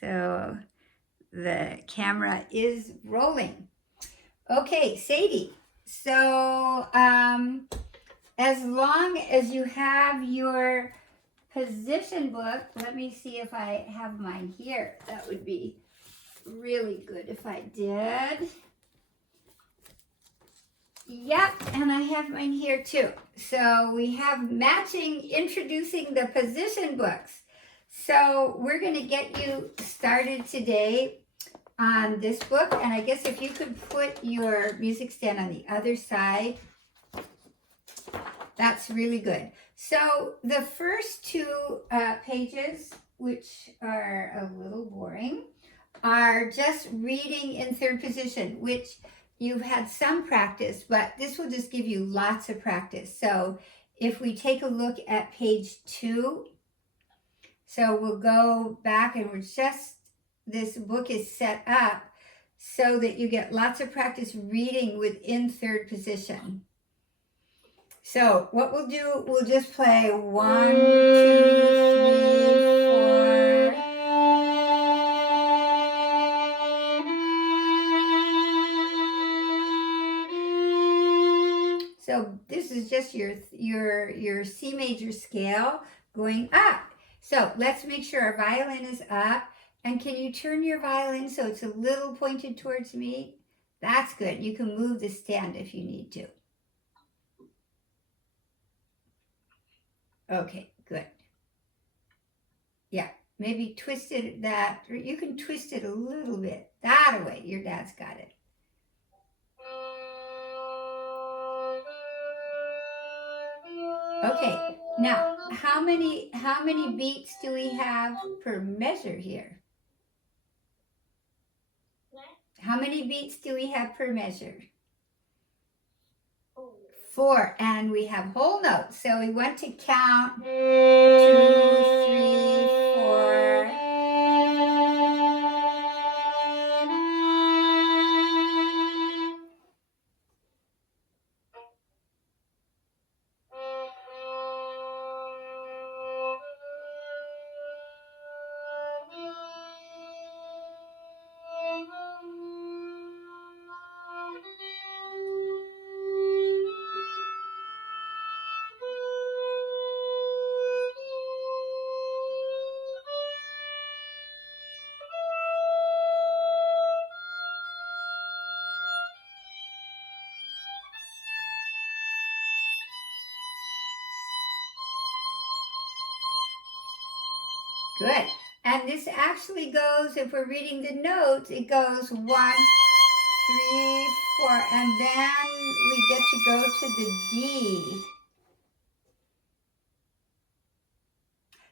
So the camera is rolling. Okay, Sadie. So as long as you have your position book, let me see if I have mine here. That would be really good if I did. Yep, and I have mine here too. So we have matching introducing the position books. So we're going to get you started today on this book. And I guess if you could put your music stand on the other side, that's really good. So the first two pages, which are a little boring, are just reading in third position, which you've had some practice, but this will just give you lots of practice. So if we take a look at page 2, so we'll go back and this book is set up so that you get lots of practice reading within third position. So what we'll do, we'll just play 1, 2, 3, 4. So this is just your C major scale going up. So let's make sure our violin is up. And can you turn your violin so it's a little pointed towards me? That's good. You can move the stand if you need to. Okay, good. Yeah, maybe twist it that, or you can twist it a little bit. That way, your dad's got it. Okay, now how many beats do we have per measure here? How many beats do we have per measure? 4, and we have whole notes. So we want to count 2, 3, 4. Good. And this actually goes, if we're reading the notes, it goes 1, 3, 4, and then we get to go to the D.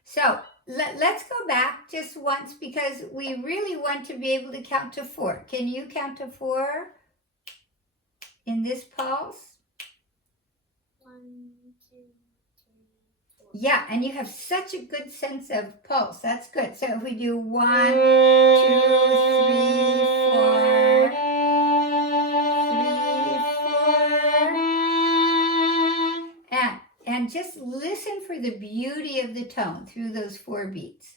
So let's go back just once because we really want to be able to count to 4. Can you count to 4 in this pulse? 1, 2, 3, 4. Yeah, and you have such a good sense of pulse. That's good. So if we do 1, 2, 3, 4, 3, 4, and just listen for the beauty of the tone through those 4 beats.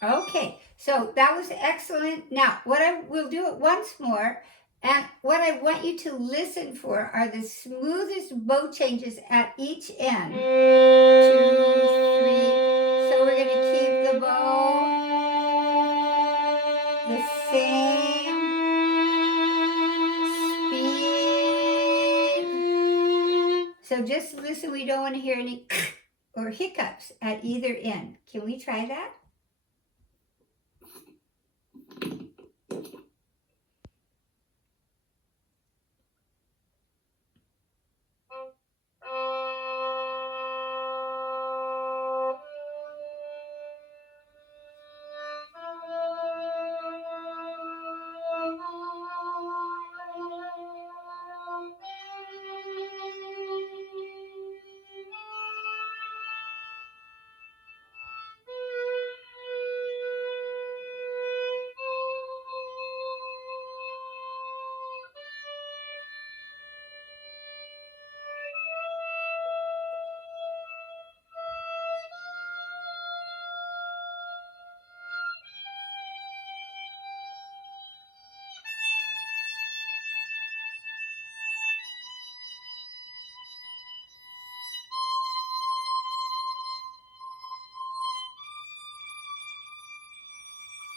Okay, so that was excellent. Now, we'll do it once more. And what I want you to listen for are the smoothest bow changes at each end. 2, 3. So we're going to keep the bow the same speed. So just listen, we don't want to hear any or hiccups at either end. Can we try that?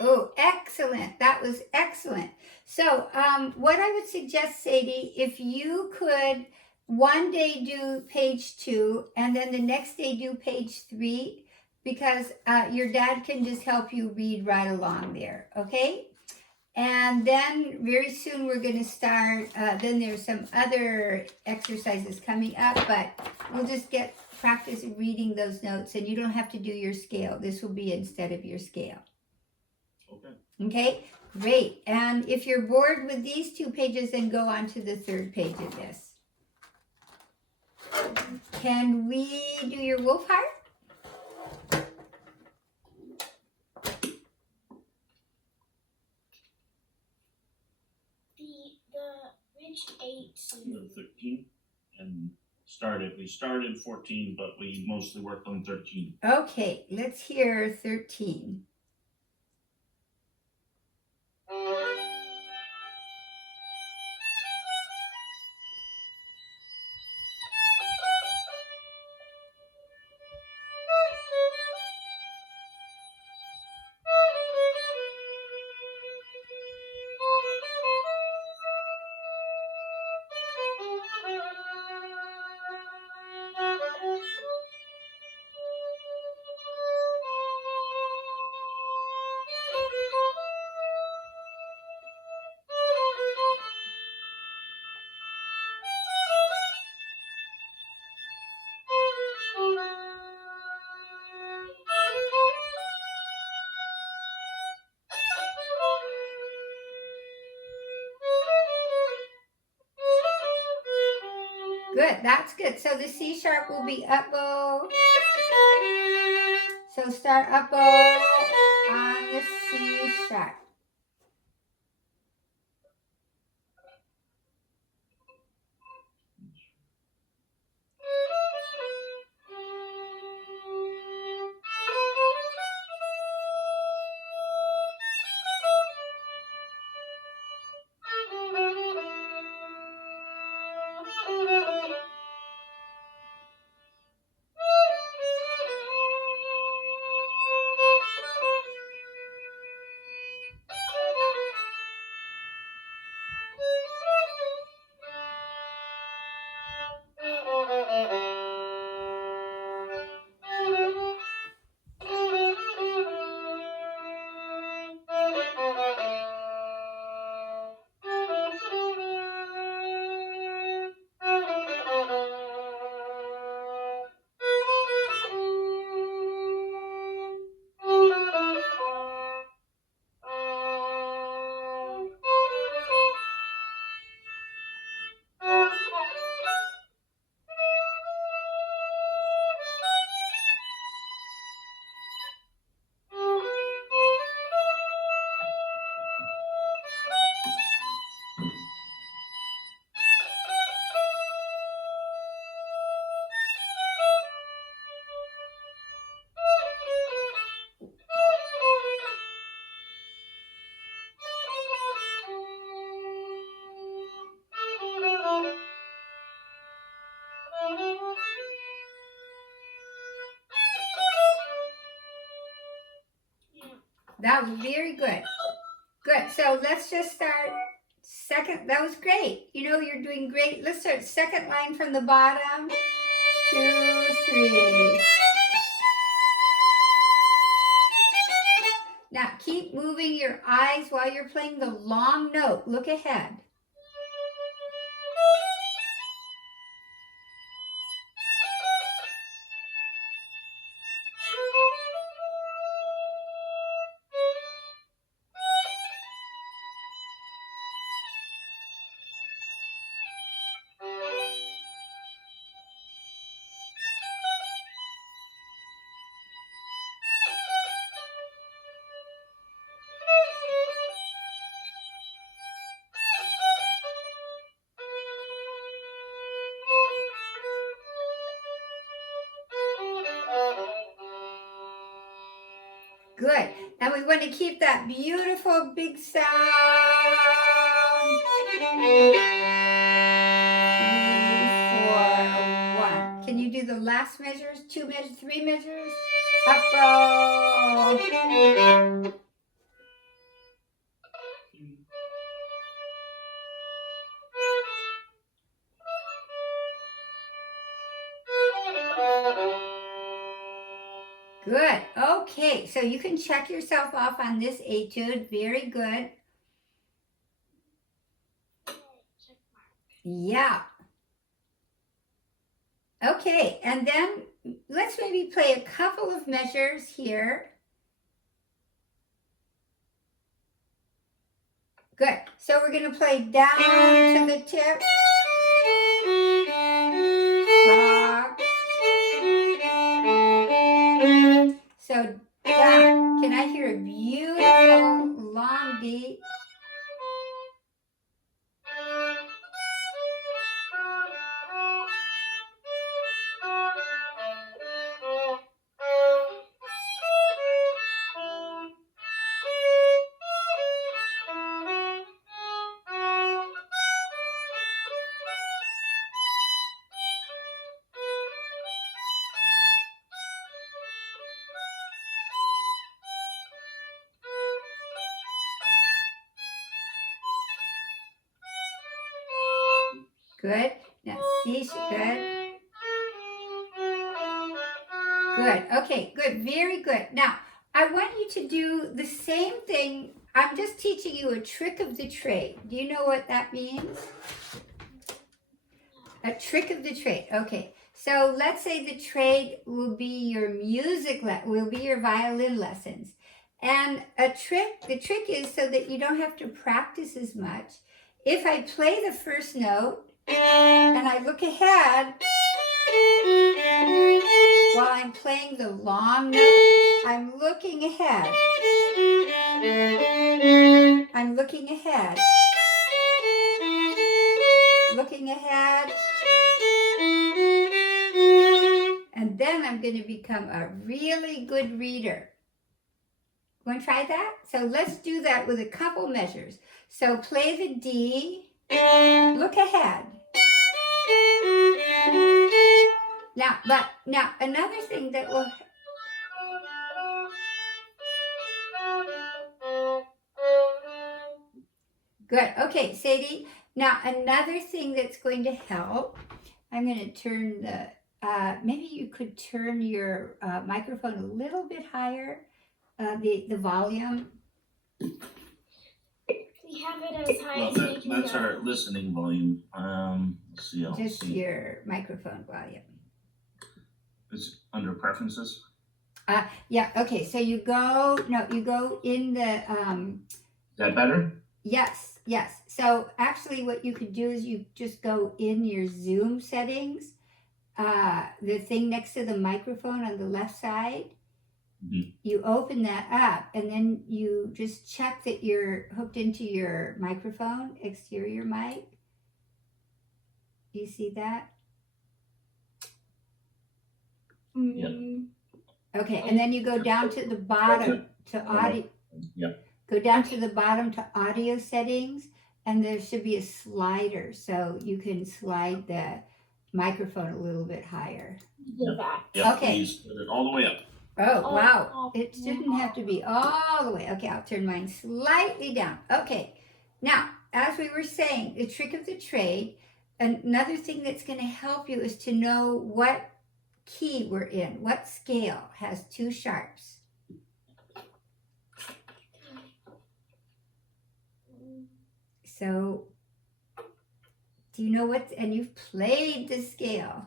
Oh, excellent. That was excellent. So, what I would suggest, Sadie, if you could one day do page 2 and then the next day do page 3, because your dad can just help you read right along there, okay? And then very soon we're going to start, then there's some other exercises coming up, but we'll just get practice reading those notes and you don't have to do your scale. This will be instead of your scale. Okay. Okay, great. And if you're bored with these 2 pages, then go on to the 3rd page of this. Can we do your Wohlfahrt? Which 8? The 13 and we started 14, but we mostly worked on 13. Okay, let's hear 13. Good, that's good. So the C sharp will be up bow. So start up bow on the C sharp. That was very good. Good. So let's just start second, that was great. You know, you're doing great. Let's start second line from the bottom. 2, 3. Now keep moving your eyes while you're playing the long note. Look ahead. Good. And we want to keep that beautiful big sound. 3, 4, 1. Can you do the last measures? 2 measures, 3 measures? Up roll. Good. Okay, so you can check yourself off on this etude. Very good. Yeah. Okay, and then let's maybe play a couple of measures here. Good. So we're going to play down to the tip. Frog. So down. Can I hear a beautiful long beat? Good. Now C, good. Good. Okay, good. Very good. Now, I want you to do the same thing. I'm just teaching you a trick of the trade. Do you know what that means? A trick of the trade. Okay. So let's say the trade will be your will be your violin lessons. And the trick is so that you don't have to practice as much. If I play the first note and I look ahead while I'm playing the long note, I'm looking ahead. I'm looking ahead. Looking ahead. And then I'm going to become a really good reader. Want to try that? So let's do that with a couple measures. So play the D. Look ahead. Now another thing that will good. Okay, Sadie. Now another thing that's going to help. I'm going to turn the maybe you could turn your microphone a little bit higher. The volume. We have it as high as we can that's go. our listening volume. Let's see. Just your microphone volume. It's under preferences. Yeah. Okay. So you go in the. Is that better? Yes. So actually, what you could do is you just go in your Zoom settings, the thing next to the microphone on the left side. Mm-hmm. You open that up and then you just check that you're hooked into your microphone, exterior mic. Do you see that? Yeah. Okay, and then you go down to the bottom to audio. Yeah. Go down to the bottom to audio settings, and there should be a slider, so you can slide the microphone a little bit higher. Yeah. Okay. Please put it all the way up. Oh, wow. It shouldn't have to be all the way. Okay, I'll turn mine slightly down. Okay. Now, as we were saying, the trick of the trade, another thing that's going to help you is to know what key we're in, what scale has two sharps. So, do you know what, and you've played the scale.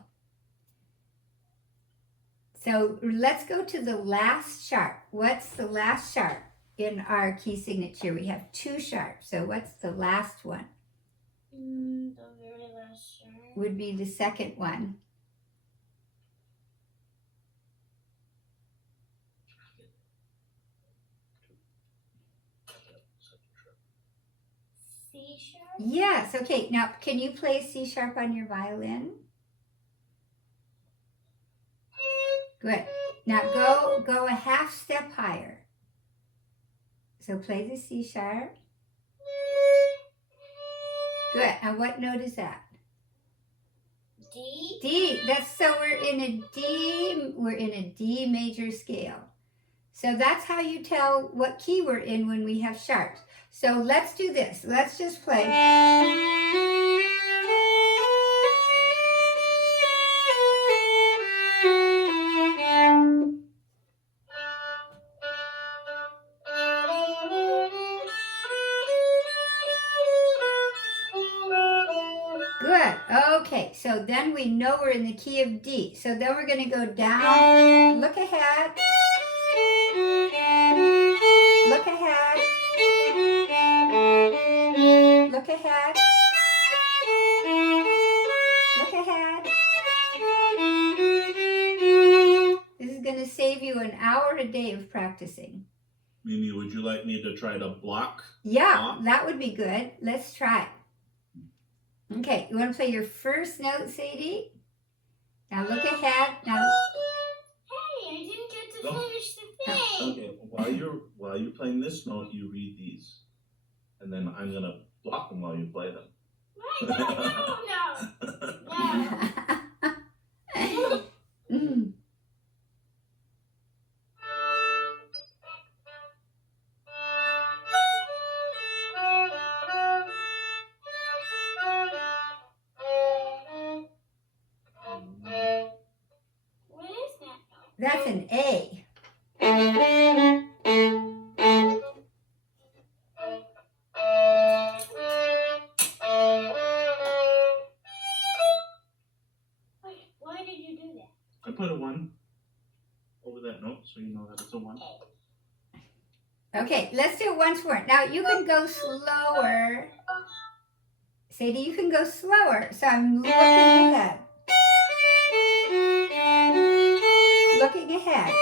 So let's go to the last sharp. What's the last sharp in our key signature? We have two sharps. So what's the last one? The very last sharp. Would be the second one. C sharp? Yes, okay. Now, can you play C sharp on your violin? Good. Now go a half step higher. So play the C sharp. Good. And what note is that? D? D. That's so we're in a D major scale. So that's how you tell what key we're in when we have sharps. So let's do this. Let's just play. Good. Okay, so then we know we're in the key of D. So then we're going to go down. Look ahead. Look ahead. Look ahead. Look ahead. This is going to save you an hour a day of practicing. Mimi, would you like me to try to block? Yeah, that would be good. Let's try. Okay, you want to play your first note, Sadie? Now look ahead. Now. Hey, I didn't get to finish the thing. Okay, while you're playing this note, you read these, and then I'm gonna block them while you play them. Right, no. Mm. What is that? That's an A. Why did you do that? I put a 1 over that note, so you know that it's a 1. Okay, let's do it once more. Now you can go slower. Sadie, you can go slower. So I'm looking ahead. Looking ahead.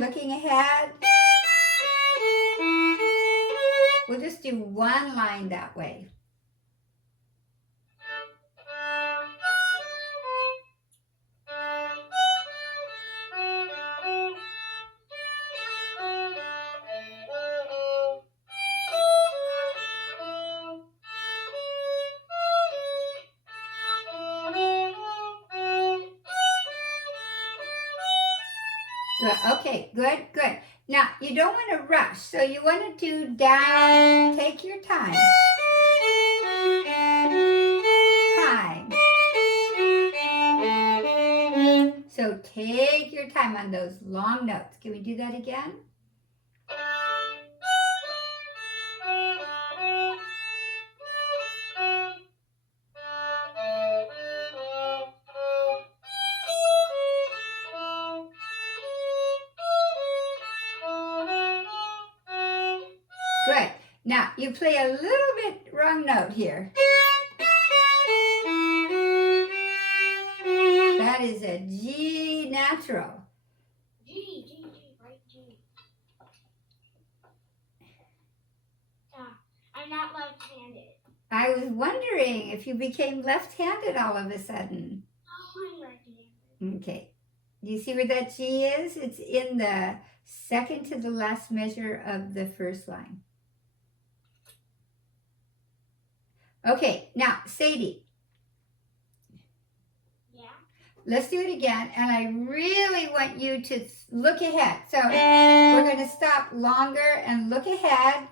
Looking ahead. We'll just do one line that way. Good. Okay, good, good. Now, you don't want to rush, so you want to do down, take your time. Time. So take your time on those long notes. Can we do that again? Good. Now, you play a little bit wrong note here. That is a G natural. G, right, G. I'm not left-handed. I was wondering if you became left-handed all of a sudden. Oh, I'm right-handed. Okay. Do you see where that G is? It's in the second to the last measure of the first line. Okay, now, Sadie. Yeah? Let's do it again, and I really want you to look ahead. So we're going to stop longer and look ahead.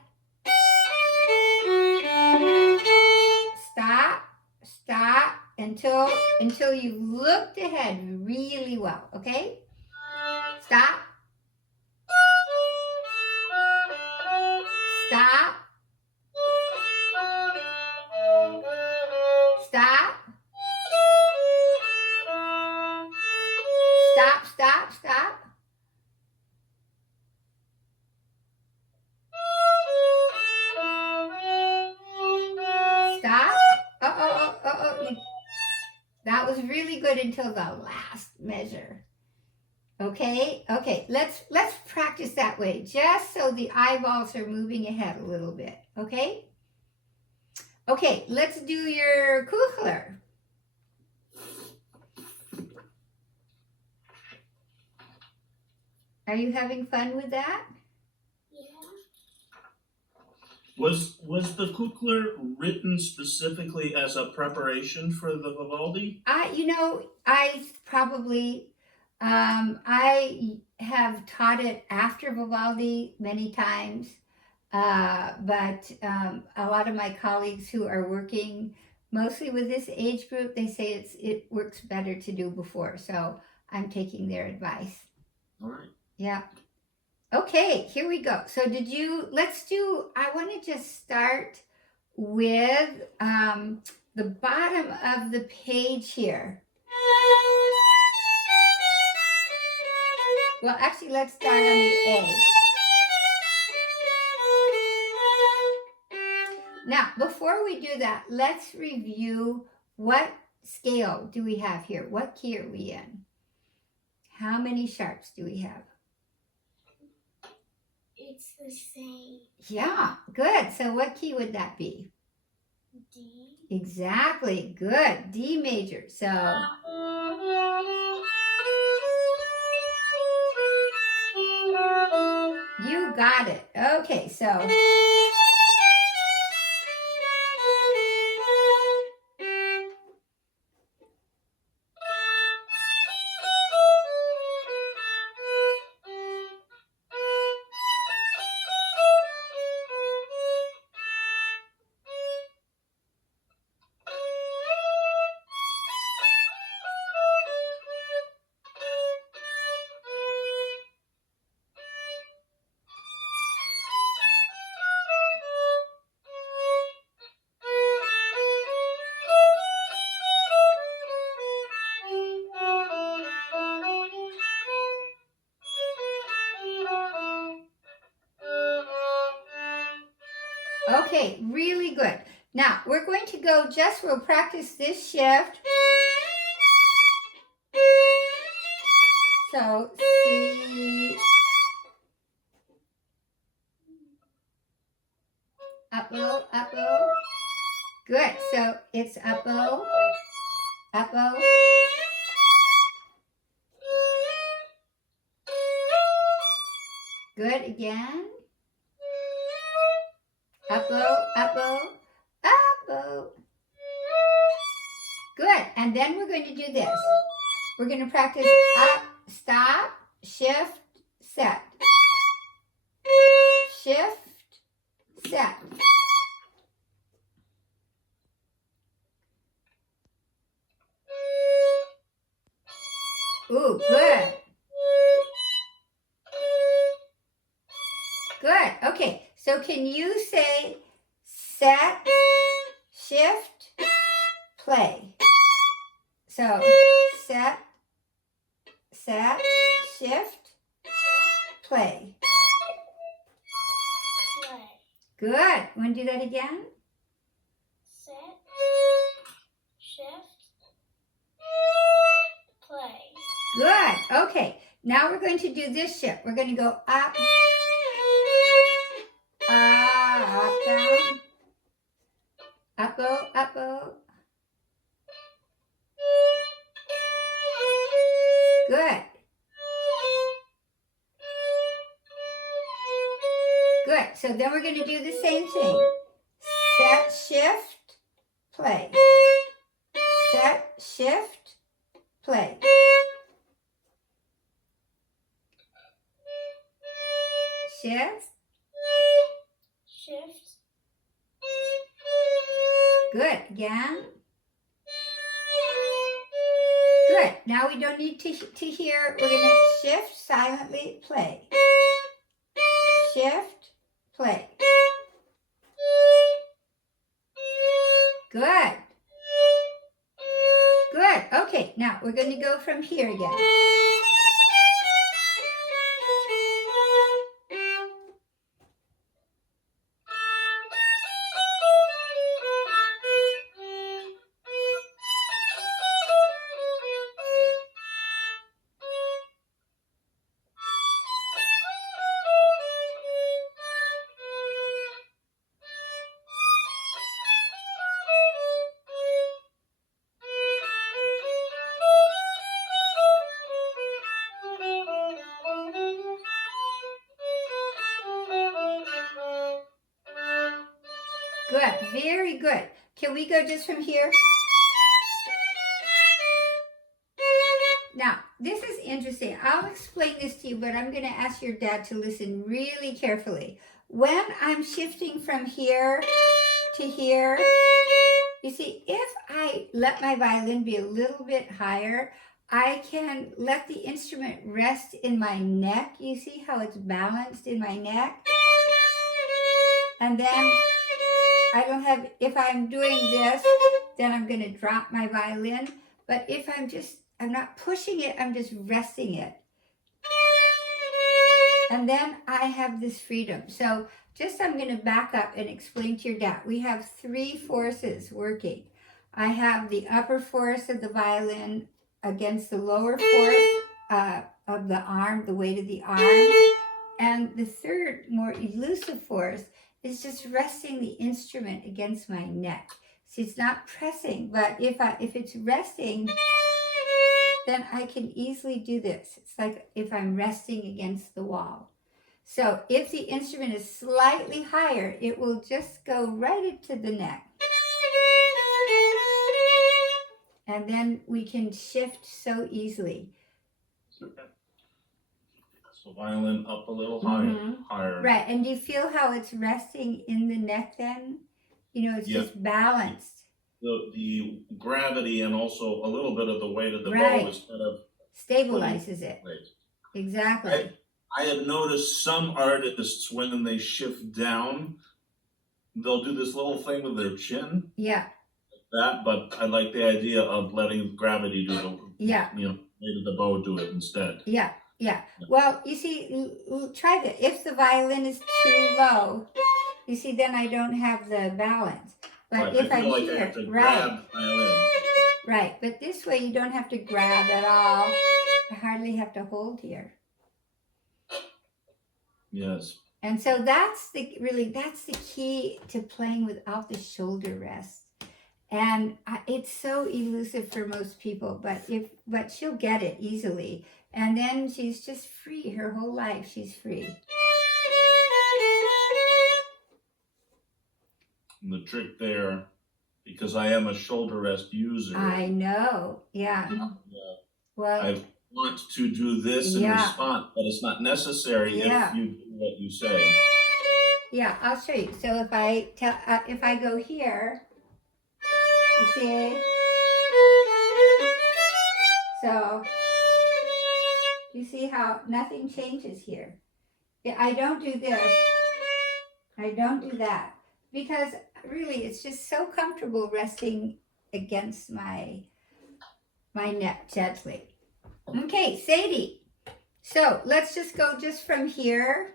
until you've looked ahead really well, okay? Stop. Stop. Stop. Stop, stop, stop. Stop. That was really good until the last measure. Okay, let's practice that way, just so the eyeballs are moving ahead a little bit, okay? Okay, let's do your Kuchler. Are you having fun with that? Yeah. Was the Cookler written specifically as a preparation for the Vivaldi? I have taught it after Vivaldi many times, but a lot of my colleagues who are working mostly with this age group, they say it works better to do before. So I'm taking their advice. All right. Yeah. Okay, here we go. So I want to just start with the bottom of the page here. Well, actually, let's start on the A. Now, before we do that, let's review what scale do we have here? What key are we in? How many sharps do we have? It's the same. Yeah, good. So what key would that be? D. Exactly, good. D major. So you got it. Okay, so okay, really good. Now, we're going to we'll practice this shift. So, C, up bow, up bow. Good, so it's up bow, up bow. Good, again. Up bow, up bow, up bow. Good, and then we're going to do this. We're going to practice up, stop, shift, set. Shift, set. Ooh, good. Good, okay. So can you say set, shift, play? So set, shift, play. Play. Good. Want to do that again? Set. Shift. Play. Good. Okay. Now we're going to do this shift. We're going to go up, down, up, bow. Good. Good. So then we're going to do the same thing. Set, shift, play. Set, shift, play. Shift. Shift. Good. Again. Good. Now we don't need to hear. We're going to shift, silently, play. Shift, play. Good. Good. Okay, now we're going to go from here again. Good, very good. Can we go just from here? Now, this is interesting. I'll explain this to you, but I'm going to ask your dad to listen really carefully. When I'm shifting from here to here, you see, if I let my violin be a little bit higher, I can let the instrument rest in my neck. You see how it's balanced in my neck? And then I don't have, if I'm doing this, then I'm going to drop my violin. But if I'm not pushing it, I'm just resting it. And then I have this freedom. So I'm going to back up and explain to your dad. We have 3 forces working. I have the upper force of the violin against the lower force of the arm, the weight of the arm. And the third, more elusive force is just resting the instrument against my neck. See, it's not pressing, but if it's resting, then I can easily do this. It's like if I'm resting against the wall. So if the instrument is slightly higher, it will just go right into the neck. And then we can shift so easily. So violin up a little higher. Right, and do you feel how it's resting in the neck then? You know, it's just balanced. The gravity and also a little bit of the weight of the bow is kind of stabilizes it. Exactly. I have noticed some artists, when they shift down, they'll do this little thing with their chin. Yeah. But I like the idea of letting gravity do the, weight of the bow do it instead. Yeah. Well, you see, try that. If the violin is too low, you see, then I don't have the balance. But if I'm like here, I have to grab violin. Right, but this way you don't have to grab at all. I hardly have to hold here. Yes. And so that's the key to playing without the shoulder rest. And it's so elusive for most people, but she'll get it easily. And then she's just free. Her whole life, she's free. And the trick there, because I am a shoulder rest user. I know, yeah. Well, I want to do this in response, but it's not necessary if you do what you say. Yeah, I'll show you. So if I go here, you see? So you see how nothing changes here. I don't do this. I don't do that. Because really, it's just so comfortable resting against my neck gently. Okay, Sadie. So let's just go from here.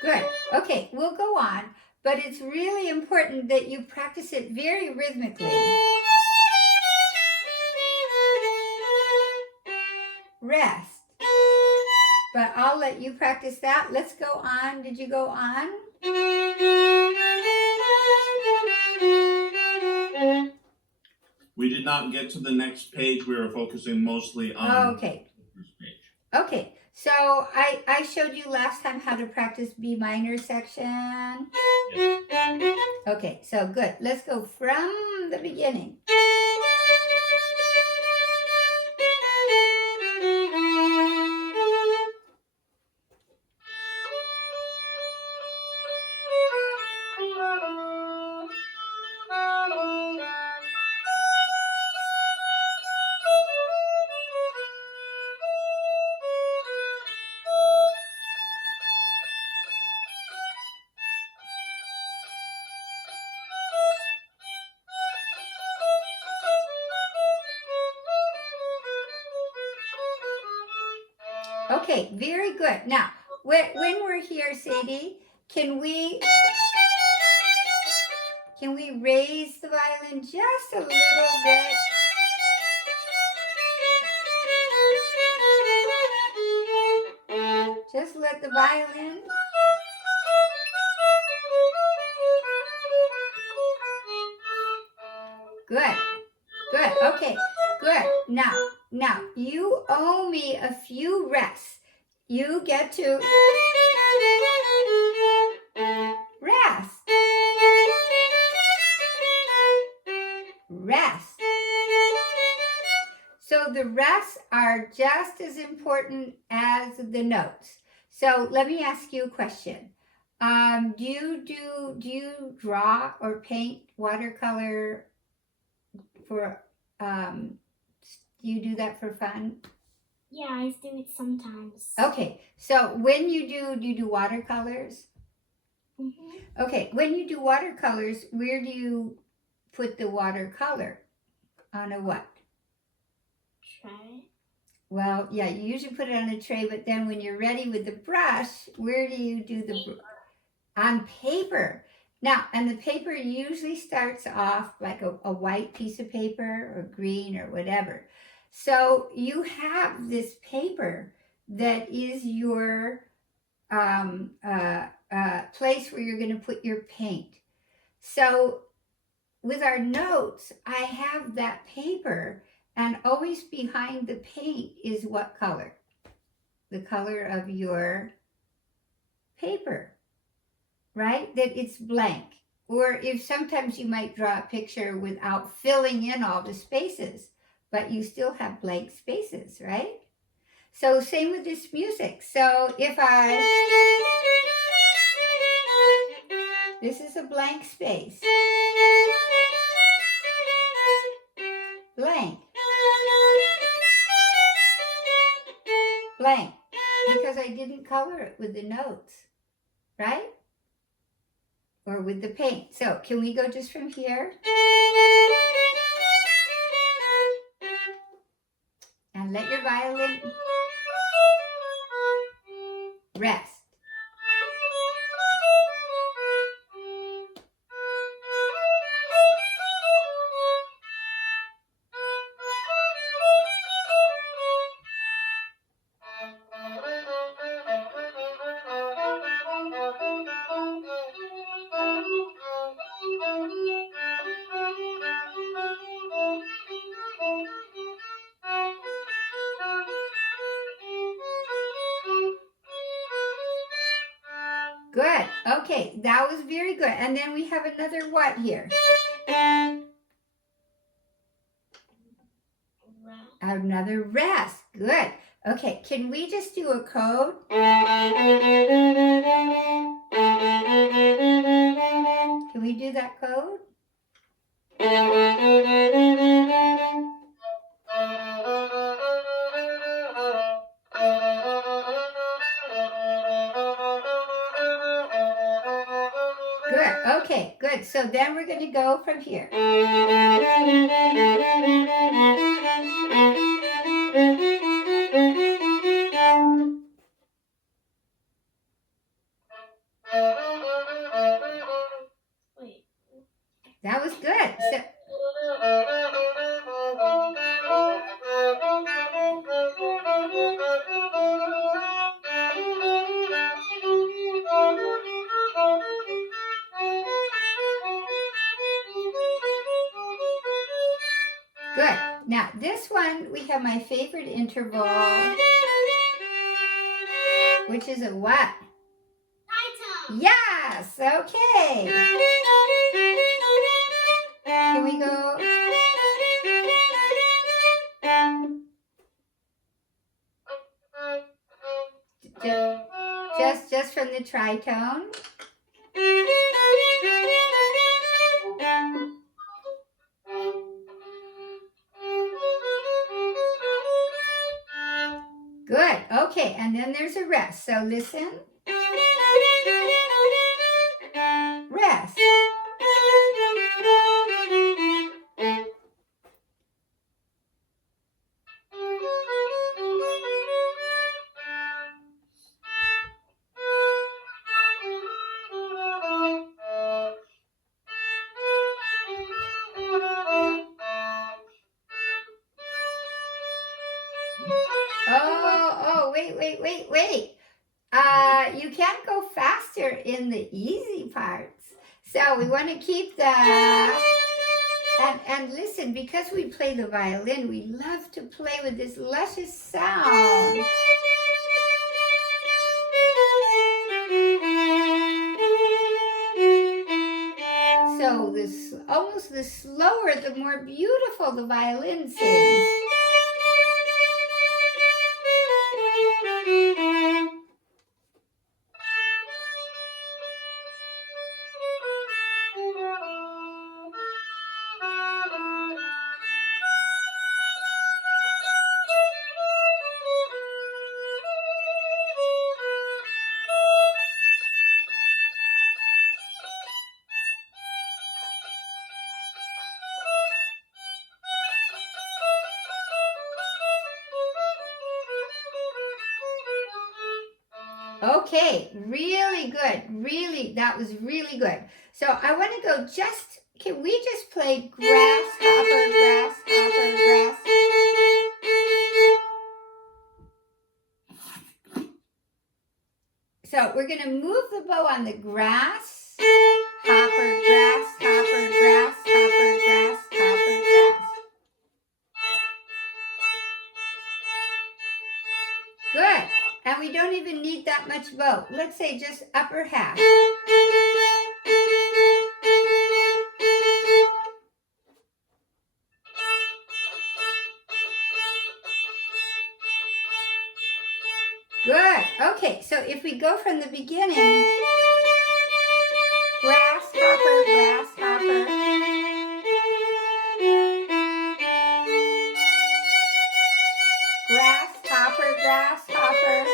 Good. Okay, we'll go on, but it's really important that you practice it very rhythmically. rest. But I'll let you practice that. Let's go on. Did you go on? We did not get to the next page. We were focusing mostly on Okay. the first page. Okay. So I showed you last time how to practice B minor section. Yes. Okay, so good. Let's go from the beginning. Okay, very good. Now, when we're here, Sadie, can we raise the violin just a little bit? Just let the violin. Good. Good. Okay. Good. Now, you owe me a few rests. You get to rest. Rest. So the rests are just as important as the notes. So let me ask you a question. Do you draw or paint watercolor for do you do that for fun? Yeah, I do it sometimes. Okay, so when you do watercolors? Mm-hmm. Okay, when you do watercolors, where do you put the watercolor? On a what? Try. Well, yeah, you usually put it on a tray, but then when you're ready with the brush, where do you do the on paper? Now, and the paper usually starts off like a white piece of paper or green or whatever. So you have this paper that is your place where you're going to put your paint. So with our notes, I have that paper, and always behind the paint is what color? The color of your paper. Right? That it's blank. Or if sometimes you might draw a picture without filling in all the spaces, but you still have blank spaces, right? So same with this music. So if this is a blank space. Blank. Blank. Because I didn't color it with the notes, right? Or with the paint. So can we go just from here? And let your violin rest. Good. Okay, that was very good. And then we have another what here? Another rest. Good. Okay, can we just do a code? Can we do that code? Good. Okay, good. So then we're going to go from here. Wait. That was good. So, Now, this one, we have my favorite interval, which is a what? High tone. Yes, okay. Can we go? Just from the tritone. Good. Okay, and then there's a rest. So listen. Rest. Oh, wait. You can't go faster in the easy parts. So we want to keep the, and listen, because we play the violin, we love to play with this luscious sound. So this, almost the slower, the more beautiful the violin sings. Okay, really good. Really, that was really good. So I want to go just, can we just play grasshopper, grasshopper, grass? So we're going to move the bow on the grass, hopper, grasshopper, grasshopper, grasshopper, grass. Good. And we don't even need that much bow. Let's say just upper half. Good. Okay, so if we go from the beginning, grasshopper, grasshopper. Grasshopper, grasshopper.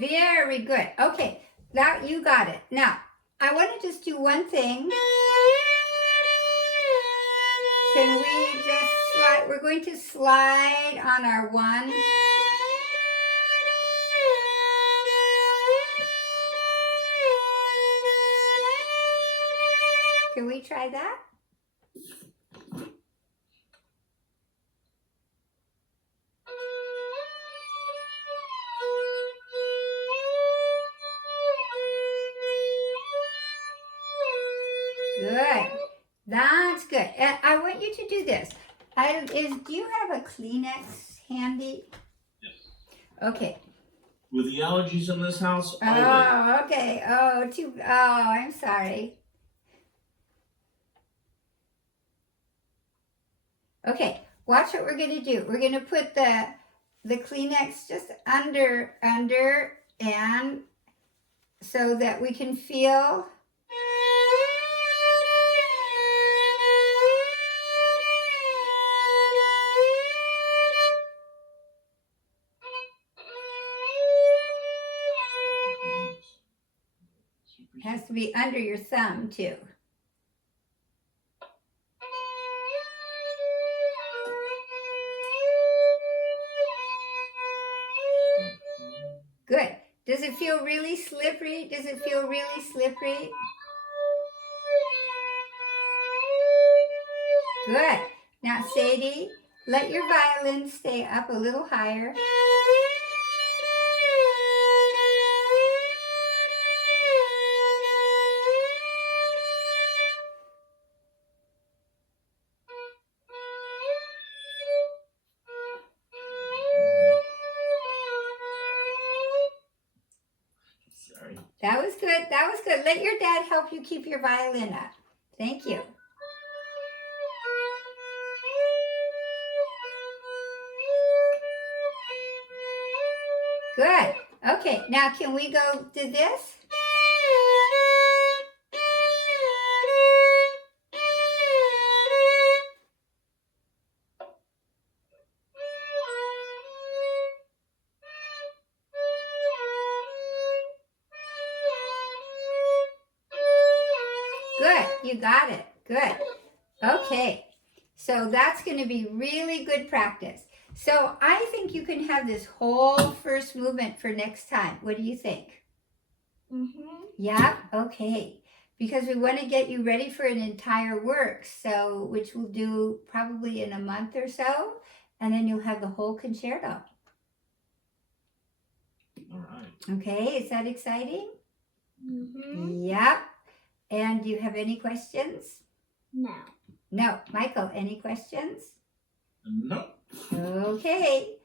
Very good. Okay, now you got it. Now, I want to just do one thing. Can we just slide? We're going to slide on our one. Can we try that? Good. That's good. And I want you to do this. Do you have a Kleenex handy? Yes. Okay. With the allergies in this house, all day. Oh, okay. Oh, I'm sorry. Okay, watch what we're gonna do. We're gonna put the Kleenex just under, and so that we can feel. It has to be under your thumb too. Good. Does it feel really slippery? Does it feel really slippery? Good. Now, Sadie, let your violin stay up a little higher. Sorry. That was good. That was good. Let your dad help you keep your violin up. Thank you. Good. Okay, now can we go to this? Good, you got it. Good. Okay, so that's going to be really good practice. So I think you can have this whole first movement for next time. What do you think? Mm-hmm. Yeah, okay. Because we want to get you ready for an entire work, so which we'll do probably in a month or so, and then you'll have the whole concerto. All right. Okay, is that exciting? Mm-hmm. Yep. And do you have any questions? No. No. Michael, any questions? No. Okay.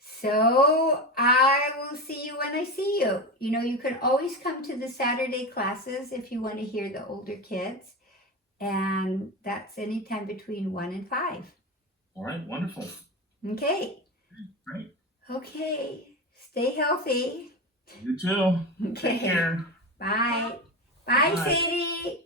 So I will see you when I see you. You know, you can always come to the Saturday classes if you want to hear the older kids. And that's anytime between 1 and 5. All right. Wonderful. Okay. Great. Okay. Stay healthy. You too. Okay. Take care. Bye. Bye, Bye. Sadie.